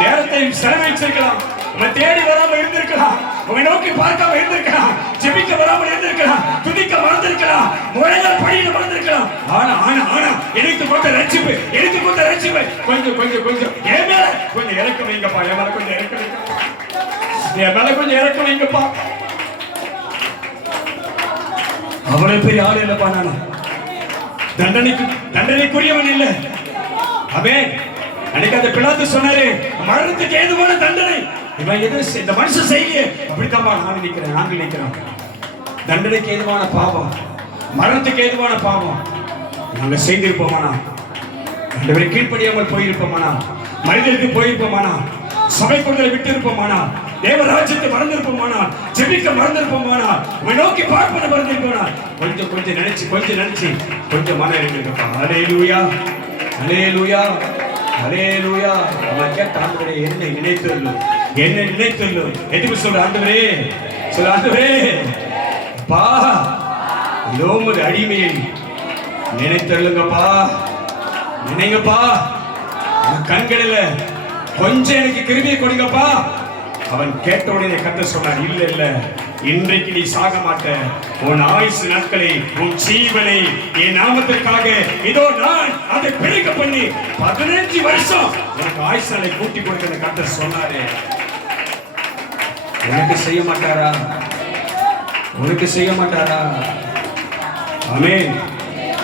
நேரத்தை செலவழிச்சிருக்கலாம், உங்களை தேடி வராம இருந்திருக்கலாம், உங்களை நோக்கி பார்க்காம இருந்திருக்கலாம், ஜெபிக்க வராமல் இருந்திருக்கலாம், துதிக்க மறந்திருக்கலாம், முறைகள் படியில மறந்திருக்கலாம். ஆனா ஆனா ஆனா எனக்கு கொடுத்த ரட்சிப்பு, எனக்கு கொடுத்த ரட்சிப்பு கொஞ்சம் கொஞ்சம் கொஞ்சம் என் மேல கொஞ்சம் இறக்க வைங்கப்பா. என் மேல கொஞ்சம் இறக்க வைங்கப்பா, என் மேல கொஞ்சம் இறக்க வைங்கப்பா. அவரை பெரிய ஆள் இல்லப்பா, நான் தண்டனைக்குரியவன் இல்லை. ஆமென். அன்னைக்கு அந்த பிலாத்து சொன்னாரு, மரணத்துக்கு ஏதுவான தண்டனை இவன் எதிர் இந்த மனுஷன் செய்ய அப்படித்தான் நான் நினைக்கிறேன், நாங்கள் நினைக்கிறோம். தண்டனைக்கு ஏதுவான பாவம், மரணத்துக்கு ஏதுவான பாவம் நாங்க செய்திருப்போமானா, ஆண்டவரை கீழ்ப்படியாமல் போயிருப்போமானா, மனிதருக்கு போயிருப்போமானா, சபை கொண்டலை விட்டு இருப்போமானா, தேவராஜ்யத்தை மறந்திருப்போமானா, ஜெபிக்க மறந்திருப்போமானா, உங்களை நோக்கி பார்ப்பதை மறந்திருப்போனா, கொஞ்சம் கொஞ்சம் நினைச்சு கொஞ்சம் மன இருக்குப்பா. ஹalleluya ஹalleluya ஹalleluya. நம்ம கேட்ட ஆண்டவரே, என்னை நினைத்துள்ளோம், என்னை நினைத்துள்ளோம். எதுக்கு சொல்ற? ஆண்டவரே சொல்ல, ஆண்டவரே பா லோமது அடிமையை நினைத்துள்ளுங்கப்பா, நினைங்கப்பா. கண்களில கொஞ்சம் எனக்கு கிருபையை கொடுங்கப்பா. அவன் கேட்ட உடனே கர்த்தர் சொன்னார், இல்ல இல்ல, இன்றைக்கு நீ சாக மாட்ட. உன் ஆயுசு நாட்களை, உன் ஜீவனை என் நாமத்திற்காக இதோ நான் அதை பெருக பண்ணி 15 வருஷம் உனக்கு ஆயுசு நாளை கூட்டி கொடுத்த கர்த்தர் சொன்னாரே. உனக்கு செய்ய மாட்டாரா? உனக்கு செய்ய மாட்டாரா? ஆமென்.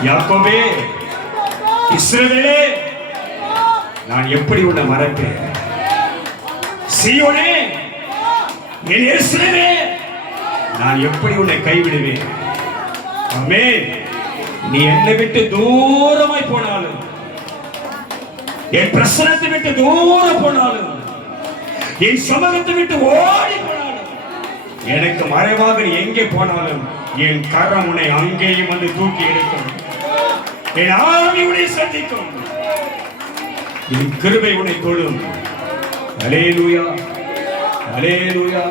யாக்கோபே, இஸ்ரவேலே, நான் எப்படி உன்னை மறப்பேன்? சீயோனே, என் எருசலேமே, நான் எப்படி உன்னை கைவிடுவேன்? ஆமென். நீ என்னை விட்டு தூரமாய் போனாலும், என் பிரசனத்தை விட்டு தூரம் போனாலும், என் சமூகத்தை விட்டு ஓடி போனாலும், எனக்கு மறைவாக நீ எங்கே போனாலும் என் கரம் உன்னை அங்கேயும் வந்து தூக்கி எடுக்கும். என் ஆவி உன்னை சந்திக்கும். என் கிருபை உன்னை தொழும். அல்லேலூயா, அல்லேலூயா,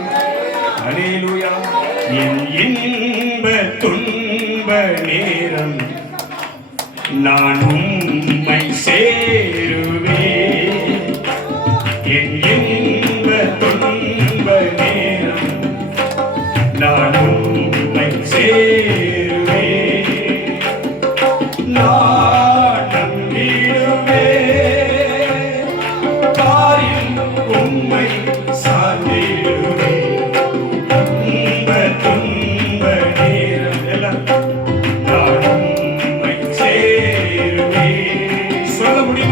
அல்லேலூயா. என் இன்ப துன்ப நேரம் நான் உம்மை சேருவேன். என் இன்ப துன்ப நேரம் நான் உம்மை சேருவேன். நான் நம்பிடுவேன், தாரில் உம்மை சார்ந்திடுவேன். இன்ப துன்ப நேரம் எல்லாம் நான் உம்மை சேருவேன். சொல்ல முடியும்.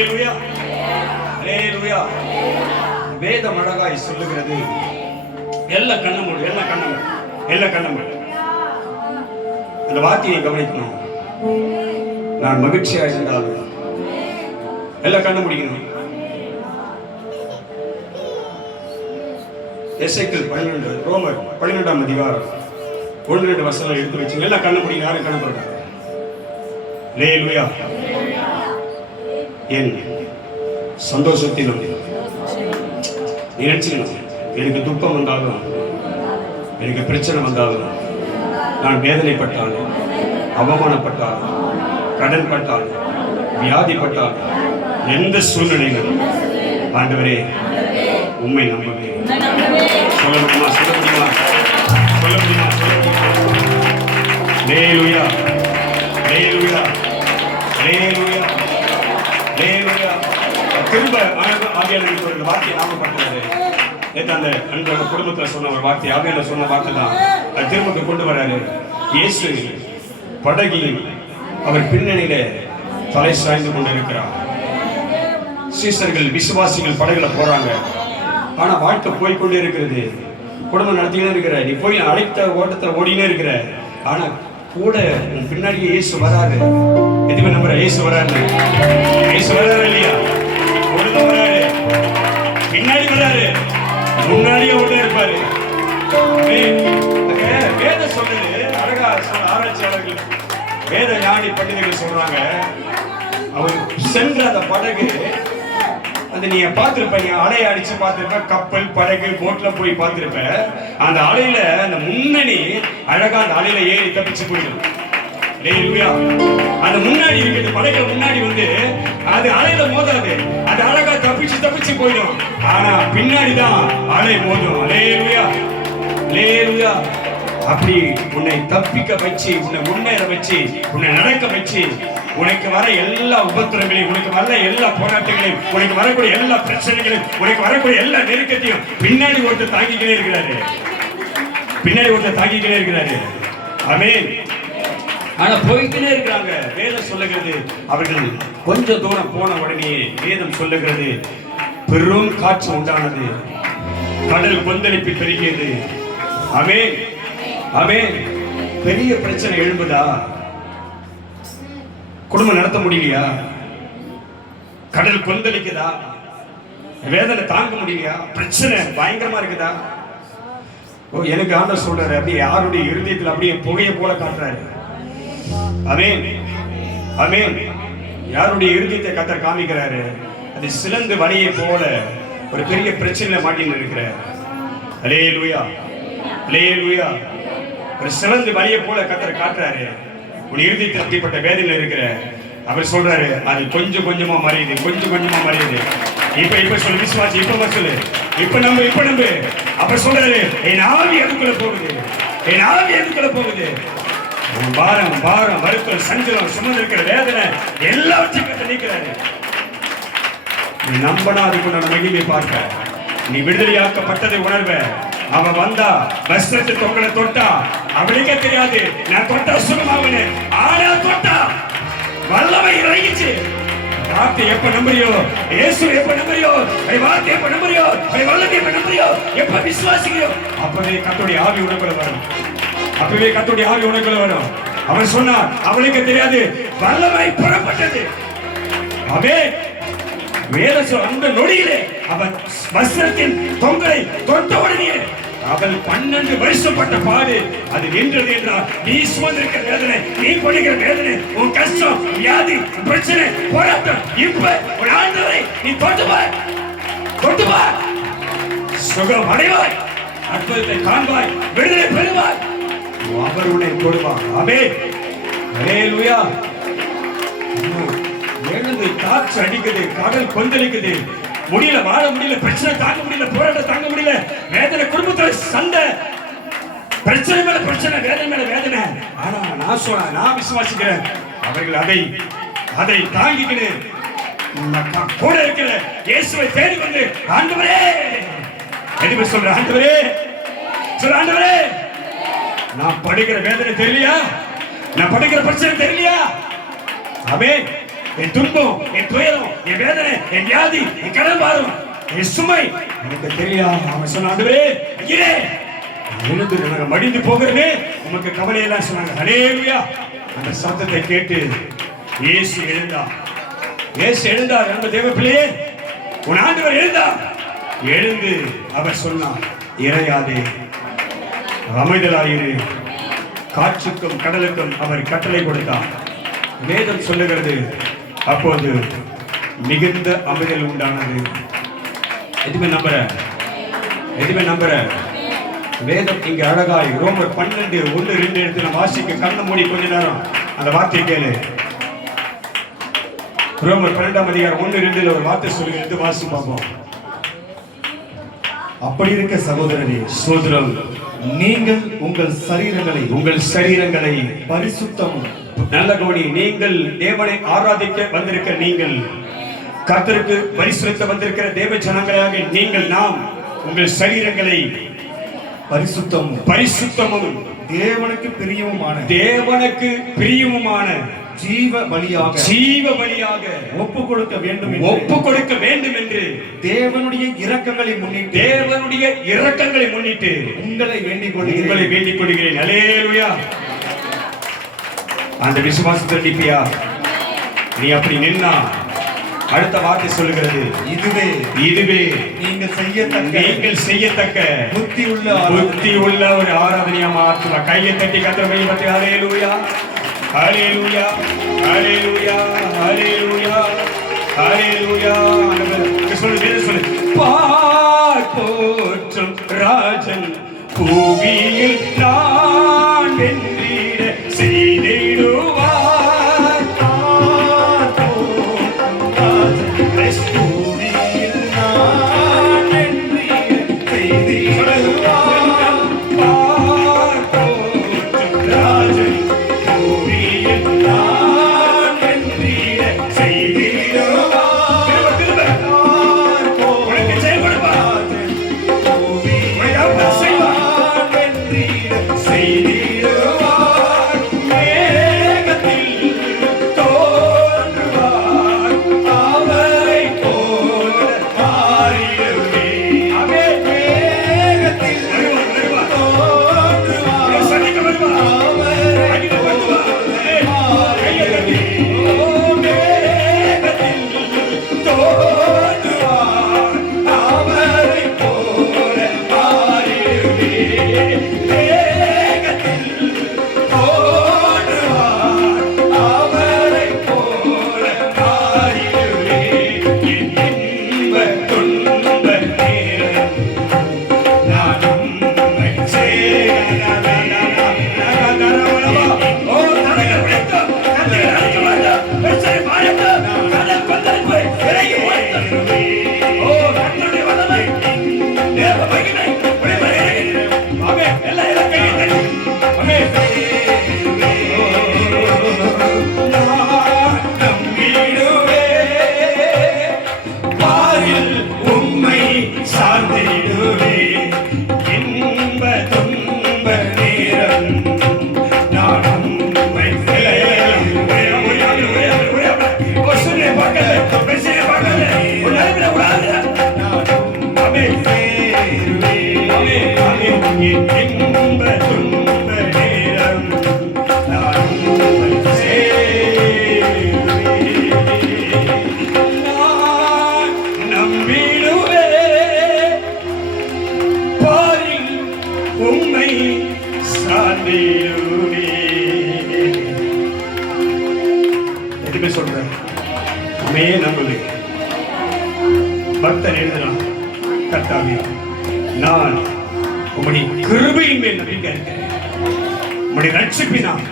அல்லேலூயா, அல்லேலூயா. வேதம் அழகாய் சொல்லுகிறது. எல்லா கண்ணமும் இந்த வார்த்தையை கவனிக்கணும். நான் மகிழ்ச்சியா இருந்தாலும் எல்லாம் கண்ண முடிக்கணும். எசேக்கியேல் 12, ரோமர் 12ஆம் அதிகாரம் 1-2 வசனம் எடுத்து வச்சு எல்லாம் கண்ண முடியும். யாரும் கண்ண போறாங்க? அல்லேலூயா. என் சந்தோஷத்திலும் நினைச்சுக்கணும். எனக்கு துக்கம் வந்தாலும், எனக்கு பிரச்சனை வந்தாலும், நான் வேதனைப்பட்டாலும், அவமானப்பட்டாலும், கடன் பட்டாலும், வியாதிப்பட்டாலும், எந்த சூழ்நிலையிலும் ஆண்டவரே உம்மை நம்புவேன். சொல்ல முடியுமா? அல்லேலூயா, அல்லேலூயா, அல்லேலூயா, அல்லேலூயா. திரும்ப ஆவியானவர் ஒரு வார்த்தையை ஞாபகப்படுத்துறாரு. நேற்று அந்த அன்போட குடும்பத்துல சொன்ன ஒரு வார்த்தை, ஆவியானவர் சொன்ன வார்த்தை தான் அது திரும்ப கொண்டு வராரு. இயேசு படகில் அவர் பின்னணியில தலை சாய்ந்து கொண்டிருக்கிறார். சீசர்கள் விசுவாசிகள் படகுல போறாங்க. ஆனா வாழ்க்கை போய்கொண்டே இருக்கிறது. குடும்பம் நடத்தினே இருக்கிற, நீ போய் அழைத்த ஓட்டத்துல ஓடினே இருக்கிற. ஆனா கூட பின்னாடியே இயேசு வராரு. எதுவுமே நம்புற இயேசு வராரு. இயேசு வராரு இல்லையா? வராரு, பின்னாடி வராரு, முன்னாடியே ஓட இருப்பாரு. வேத சொல்றது அழகா ஆராய்ச்சியாளர்கள், வேத ஞானி பண்டிதர்கள் சொல்றாங்க, அவர் சென்ற அந்த படகு, அந்த நீங்க பார்த்திருப்ப, நீங்க அலையை அடிச்சு பார்த்திருப்ப, கப்பல் படகு போட்ல போய் பார்த்திருப்ப, அந்த அலையில அந்த முன்னணி அழகா அந்த அலையில ஏறி தப்பிச்சு போயிடும். அந்த முன்னாடி இருக்கிறது படகுல முன்னாடி வந்து அது அலையில மோதாது, அது அழகா தப்பிச்சு போயிடும். ஆனா பின்னாடிதான் அலை மோதும். அல்லேலூயா, அல்லேலூயா. அப்படி உன்னை தப்பிக்க வச்சு, உன்னை முன்னேற வச்சு, உன்னை நடக்க வச்சு, உனக்கு வர எல்லா உபத்திரங்களையும், உனக்கு வர எல்லா போராட்டங்களையும், உனக்கு வரக்கூடிய எல்லா பிரச்சனைகளையும், உனக்கு வரக்கூடிய எல்லா நெருக்கத்தையும் பின்னாடி ஒருத்தர் தாங்கிக்கிட்டே இருக்கிறாரு. ஆமென். ஆனா போய்கிட்டே இருக்கிறாங்க. வேதம் சொல்லுகிறது, அவர்கள் கொஞ்சம் தூரம் போன உடனே வேதம் சொல்லுகிறது, பெரும் காற்று உண்டானது, கடல் கொந்தளிப்பு பெருகியது. ஆமென், ஆமென். பெரிய பிரச்சனை எழும்புதா? குடும்பம் நடத்த முடியலையா? கடல் கொந்தளிக்குதா? வேதனை தாங்க முடியலையா? பிரச்சனை பயங்கரமா இருக்குதா? எனக்கு ஆண்டவர் சொல்றாரு, அப்படியே யாருடைய இருதயத்தில் அப்படியே புகையை போல காட்டுறாரு. ஆமென், ஆமென். யாருடைய இருதயத்தை கர்த்தர் காமிக்கிறாரு, அது சிலந்து வலையை போல ஒரு பெரிய பிரச்சனையில மாட்டின்னு இருக்கிறார். அல்லேலூயா, அல்லேலூயா. ஒரு சிலந்து வலையை போல கர்த்தர் காட்டுறாரு. உன் இருதயத்தில் அப்படிப்பட்ட வேதனையில இருக்கிற அவர் சொல்றாரு, அது கொஞ்சம் கொஞ்சமா மறையுது, கொஞ்சம் கொஞ்சமா மறையுது. இப்ப சொல்லு விசுவாசி, இப்ப சொல்லு, இப்ப நம்பு. அப்ப சொல்றாரு, என் ஆவி எதுக்குள்ள போகுது, என் ஆவி எதுக்குள்ள போகுது. பாரம் வருத்தம் சஞ்சலம் சுமந்து இருக்கிற வேதனை எல்லாவற்றையும் நீக்கிறாரு. நீ நம்பனா அதுக்குள்ள மகிமை பார்க்க, நீ விடுதலையாக்கப்பட்டதை உணர்வ. அவன் வந்தா வஸ்திரத்தை தொங்கலை தொட்டா அவனுக்கே தெரியாது நான் தொட்டா சுகமாவனு. ஆனா தொட்டா வல்லமை இறங்கிச்சு. வார்த்தை எப்ப நம்புறியோ, இயேசு எப்ப நம்புறியோ, வார்த்தை எப்ப நம்புறியோ, வல்லமை எப்ப நம்புறியோ, எப்ப விசுவாசிக்கிறியோ, அப்பவே கர்த்தருடைய ஆவி உனக்குள்ள வரும். அப்பவே கர்த்தருடைய ஆவி உனக்குள்ள வரும். அவன் சொன்னார், அவனுக்கு தெரியாது வல்லமை புறப்பட்டது. ஆமென். வேதம் அந்த நொடியிலே அவன் வஸ்திரத்தின் தொங்கலை தொட்ட உடனே அவள் 12 வருஷப்பட்ட பாடு அது நின்றது என்றால், நீ சுமந்திருக்கிற வேதனை, நீ படுகிற வேதனை, உன் கஷ்டம், வியாதி, பிரச்சனை, போராட்டம், இப்ப ஒரு ஆண்டவரை நீ தொட்டு பார், சுகம் அடைவாய், அற்புதத்தை காண்பாய், விடுதலை பெறுவாய், அவர் உன்னை தொடுவார். ஆமென், அல்லேலூயா. எழுந்து காற்று அடிக்குது, கடல் கொந்தளிக்குது, முடியல, வாழ முடியல, பிரச்சனை தாங்க முடியல, போராட்டம் தாங்க முடியல, வேதனை, குடும்பத்துல சண்டை, பிரச்சனை மேல பிரச்சனை, வேதனை மேல வேதனை. ஆனா நான் விசுவாசிக்கிறேன், அவர்கள் அதை தாங்கிக்கிட்டு கூட இருக்கிற இயேசுவை தேடி வந்து, ஆண்டவரே எதுவுமே சொல்ற, ஆண்டவரே நான் படுகிற வேதனை தெரியலையா, நான் படுகிற பிரச்சனை தெரியலையா, ஆமென், என் துன்பம், என் துயரம், என் வேதனை, என் வியாதி, என் கடன் பாரம், என் சுமை எனக்கு தெரியாது. அவன் சொன்ன, ஆண்டவரே ஐயே எழுந்து நாங்க மடிந்து போகிறோமே உமக்கு கவலை எல்லாம் சொன்னாங்க. ஹல்லேலூயா. அந்த சத்தத்தை கேட்டு இயேசு எழுந்தார். இயேசு எழுந்தார். அந்த தேவ பிள்ளையே, உன் ஆண்டவர் எழுந்தார். எழுந்து அவர் சொன்னார், இறையாதே, அமைதலாயிரு. காற்றுக்கும் கடலுக்கும் அவர் கட்டளை கொடுத்தார். வேதம் சொல்லுகிறது, அப்போது மிகுந்த அமைதல் உண்டானது. எதுவுமே நம்புற வேதம் இங்க அழகாய் ரோமர் 12:1-2 எடுத்து நான் வாசிக்க கண்ண மூடி கொஞ்ச நேரம் அந்த வார்த்தையை கேளு. ரோமர் 12:1-2 ஒரு வார்த்தை சொல்லுகிறது, வாசி பார்ப்போம். அப்படி இருக்க சகோதரரே, சோதரம், நீங்கள் உங்கள் சரீரங்களை பரிசுத்தம், நல்ல கவனி, நீங்கள் தேவனை ஆராதிக்க வந்திருக்க நீங்கள், கர்த்தருக்கு பரிசுத்த வந்திருக்கிற தேவ ஜனங்களாக நீங்கள், நாம் உங்கள் சரீரங்களை பரிசுத்தமும் தேவனுக்கு பிரியமுமான ஜீவ பலியாக ஒப்பு கொடுக்க வேண்டும் என்று தேவனுடைய இரக்கங்களை முன்னிட்டு உங்களை வேண்டிக் கொள்கிறேன். அல்லேலூயா. அந்த விசுவாசத்தை நிப்பியா நீ அப்படி நின்னா அடுத்த வார்த்தை சொல்லுகிறது, இதுவே நீங்கள் செய்யத்தக்க புத்தி உள்ள ஒரு ஆராதனையா மாற்றுவா. கையை தட்டி கத்திரமை பற்றி ஹல்லேலூயா, ஹல்லேலூயா, ஹல்லேலூயா, ஹல்லேலூயா, ஹல்லேலூயா. சொல்லு, போற்றும் ராஜன் பூமியில் நான் வென்றிட செய்திடுவார். பக்தன் எழுதினான், கர்த்தாவே நான் உம்முடைய கிருபையின் மேல் நம்பிக்கை இருக்கிறேன். உம்முடைய ரட்சிப்பினால்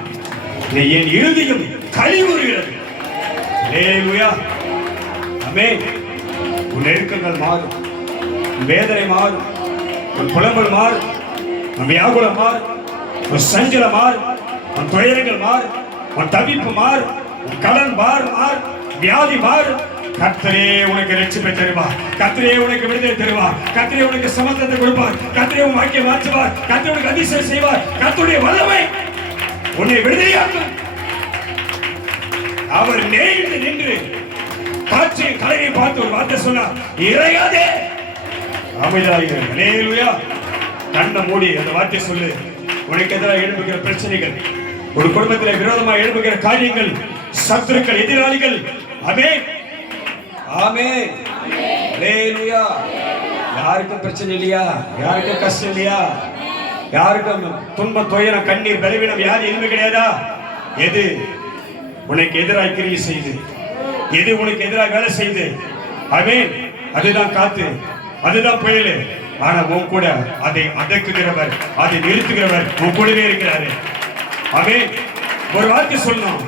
என் இருதயம் களிவுறுகிறது. அல்லேலூயா. ஆமென். உன் நெருக்கங்கள் மாறும், வேதனை மாறும், உன் புலம்பல் மாறும், உன் வியாகுலம் மாறும், உன் சஞ்சலம் மாறும், உன் துயரங்கள் மாறும், உன் தவிப்பு மாறும், உன் கடன் மாறும், வியாதி மாறும். கர்த்தரே உனக்கு ரட்சிப்பை தருவார். கர்த்தரே உனக்கு விடுதலை தருவார். கர்த்தரே உனக்கு சமாதானத்தை கொடுப்பார். கர்த்தரே உன் வாழ்க்கையை மாற்றுவார். கர்த்தரே உனக்கு அதிசயம் செய்வார். கர்த்தருடைய வல்லமை உன்னை விடுதலையாக்கும். அவர் நேரிட்டு நின்று காட்சியை கலையை பார்த்து ஒரு வார்த்தை சொன்னார், இறையாதே, அமைதியாயிரு. அல்லேலூயா. கண்ணை மூடி அந்த வார்த்தை சொல்லு. உனக்கு எதிராக எழுப்புகிற பிரச்சனைகள், ஒரு குடும்பத்தில் விரோதமாக எழுப்புகிற காரியங்கள், சத்துருக்கள், எதிராளிகள், ஆமென் ஆமென் அல்லேலூயா. யாருக்கும் பிரச்சனை இல்லையா? யாருக்கும் கஷ்டம் இல்லையா? யாருக்கும் துன்பம், துயரம், கண்ணீர், பலவீனம், யாரு எதுவுமே கிடையாதா? எது உனக்கு எதிராக கிரியை செய்து, எது உனக்கு எதிராக வேலை செய்து, ஆமென், அதுதான் காத்து, அதுதான் புயல். ஆனா உன் கூட அதை அடக்குகிறவர், அதை நிறுத்துகிறவர் உன் கூடவே இருக்கிறாரு. ஆமென். ஒரு வார்த்தை சொல்லணும்,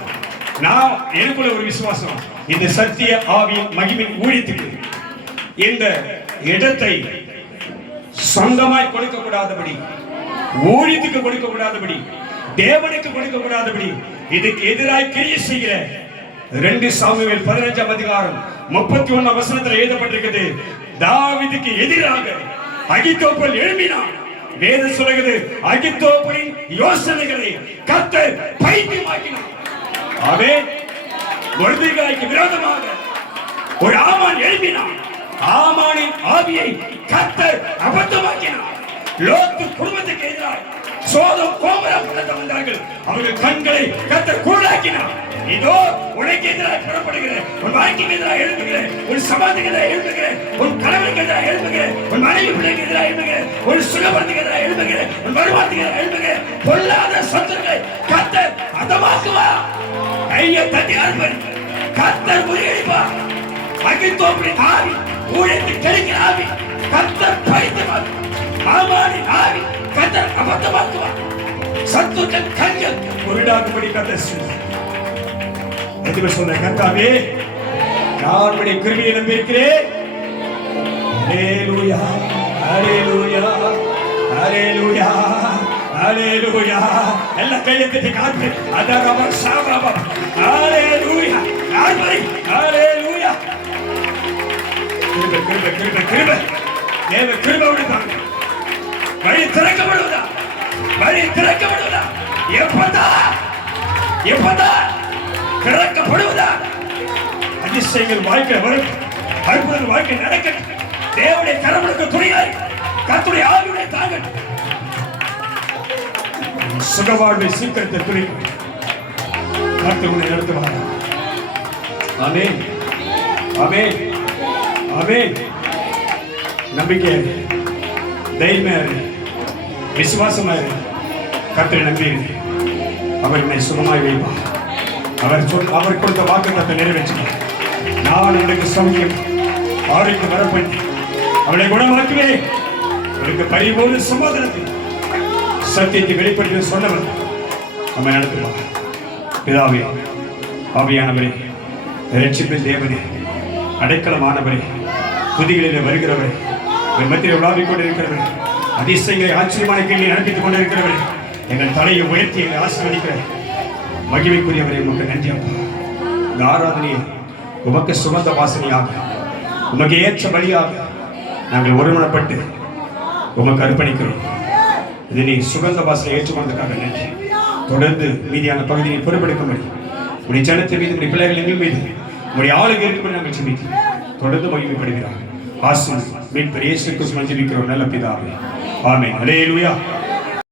நான் எனக்குள்ள ஒரு விசுவாசம், இந்த சத்திய ஆவியின் மகிமையின் ஊழியத்துக்கு இந்த இடத்தை சொந்தமாய் கொடுக்க கூடாதபடி, ஊழியத்துக்கு கொடுக்க கூடாதபடி, தேவனுக்கு கொடுக்க கூடாதபடி, இதுக்கு எதிராய் கிரியை செய்கிற 2 சாமுவேல் 15ஆம் அதிகாரம் 31ஆம் வசனத்தில் எழுதப்பட்டிருக்கிறது, தாவீதுக்கு எதிராக அகித்தோப்பல் எழும்பினான். வேதம் சொல்லுகிறது, அகித்தோப்பலின் யோசனைகளை கர்த்தர் பைத்தியமாக்கினார். ஆமென். மொர்தெகாய்க்கு விரோதமாக ஒரு ஆமான் எழும்பினான். ஆமானின் ஆவியை கர்த்தர் அபத்தமாக்கினார். லோத்து குடும்பத்துக்கு எதிராக சோதம் கோமரா பட்டணம் வந்தார்கள். அவர்கள் கண்களை கர்த்தர் குருடாக்கினார். இதோ உனக்கு எதிராக புறப்படுகிற, உன் வாழ்க்கைக்கு எதிராக எழுப்புகிற, உன் சமாதிக்கு எதிராக எழுப்புகிற, உன் கணவனுக்கு எதிராக எழுப்புகிற, உன் மனைவி பிள்ளைக்கு எதிராக எழுப்புகிற, உன் சுகபலத்துக்கு எதிராக எழுப்புகிற, உன் வருமானத்துக்கு எதிராக எழுப்புகிற பொல்லாத சத்துருக்களை கர்த்தர் அதமாக்குவார். கையை தட்டி அனுப்பி கர்த்தர் முறியடிப்பார். அகித்தோப்பலின் ஆவி, ஊழியத்தை கெடுக்கிற ஆவி கர்த்தர் பைத்தியமாக்குவார். ஆமானின் ஆவி கர்த்தர் அபத்தமாக்குவார். சத்துருக்கள் கண்கள் குருடாகும்படி கர்த்தர் செய்வார். எதுவே சொன்ன கர்த்தாவே, நான் உம்முடைய கிருபையை நம்பியிருக்கிறேன். அல்லேலூயா அல்லேலூயா அல்லேலூயா அல்லேலூயா. எல்லாம் கையை தட்டி காத்து அதரப சாபப அல்லேலூயா அல்லேலூயா. கிருபை கிருபை கிருபை கிருபை. தேவ கிருபை உடைத்தாங்க. வழி திறக்கப்படுவதா, வழி திறக்கப்படுவதா, எப்பதா திறக்கப்படுவதா, அதிசயங்கள் வாழ்க்கை வரும், அற்புதங்கள் வாழ்க்கை நடக்கட்டும். தேவனுடைய கரமுழுக்கு துணியாய் கர்த்தருடைய ஆவியுடைய தாங்கட்டும். சுகவாழ்வை சீக்கிரத்தை துணிக்கும் கர்த்தருடைய நடத்துவார். ஆமென் ஆமென் ஆமென். நம்பிக்கை, தைரியமாயிரு, விசுவாசமாயிரு, கர்த்தரை நம்பியிரு. அவர் உன்னை சுகமாய் வைப்பார். அவர் கொடுத்த வாக்குத்தத்தை நிறைவேற்றி, நான் உனக்கு சௌக்கியம் ஆரோக்கிய வரப்பண்ணி அவளை குணமாக்குவேன், உனக்கு பரிபூர்ண சமாதானத்தை சத்தியத்தை வெளிப்படுத்தி சொன்னவர் நம்ம நடத்துவார். பிதாவே, ஆவியானவரே, இரட்சிப்பின் தேவனே, அடைக்கலமானவரே, துதிகளிலே வருகிறவரே, மத்தியில் உலாவிக் கொண்டிருக்கிறவரே, அதிசயங்களை ஆச்சரியமான கேள்வி நடத்திக் கொண்டிருக்கிறவரே, எங்கள் தலையை உயர்த்தி எங்களை ஆசீர்வதிக்கிறேன். மகிமைக்குரியவரே, உமக்கு நன்றி அப்பா. இந்த ஆராதனையை உமக்கு சுகந்த வாசனையாக, உமக்கு ஏற்ற வழியாக நாங்கள் ஒருமனப்பட்டு உமக்கு அர்ப்பணிக்கிறோம். இது நீ சுகந்த வாசனை ஏற்றுக்கொண்டதுக்காக நன்றி. தொடர்ந்து மீதியான பகுதியை பொறுப்பெடுக்கும்படி உடைய ஜனத்தின் மீது, உடைய பிள்ளைகள் எங்கள் மீது, உடைய ஆளுகை இருக்கும்படி நாங்கள் ஜெபிக்கிறோம். தொடர்ந்து மகிமைப்படுகிறார். ஆசீர்வதியும் மீட்பர் இயேசு கிறிஸ்துவின் ஜெபிக்கிறோம் நல்ல பிதாவே. ஆமென். அல்லேலூயா.